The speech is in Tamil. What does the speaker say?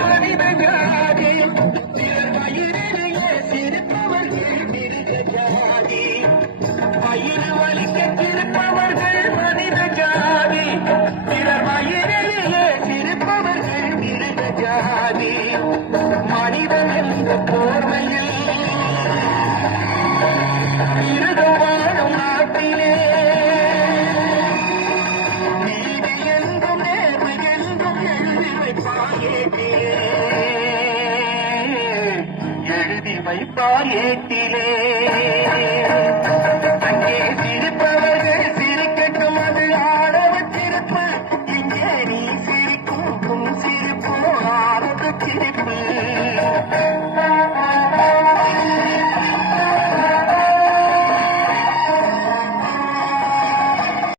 மனித ஜாதி பிறர் வயிறிலேயே சிரிப்பவர்கள் மிருக ஜாதி வயிறு வலிக்க சிரிப்பவர்கள் மனித ஜாதி பிறர் வயிறிலேயே சிரிப்பவர்கள் மிருக ஜாதி மனிதன் என்ற போர்வையில் மிருகம் வாழும் நாட்டிலே நீதி என்றும் நேர்மை என்றும் எழுதி வைப்பார் ஏட்டிலே எழுதி வைப்பார் ஏட்டிலே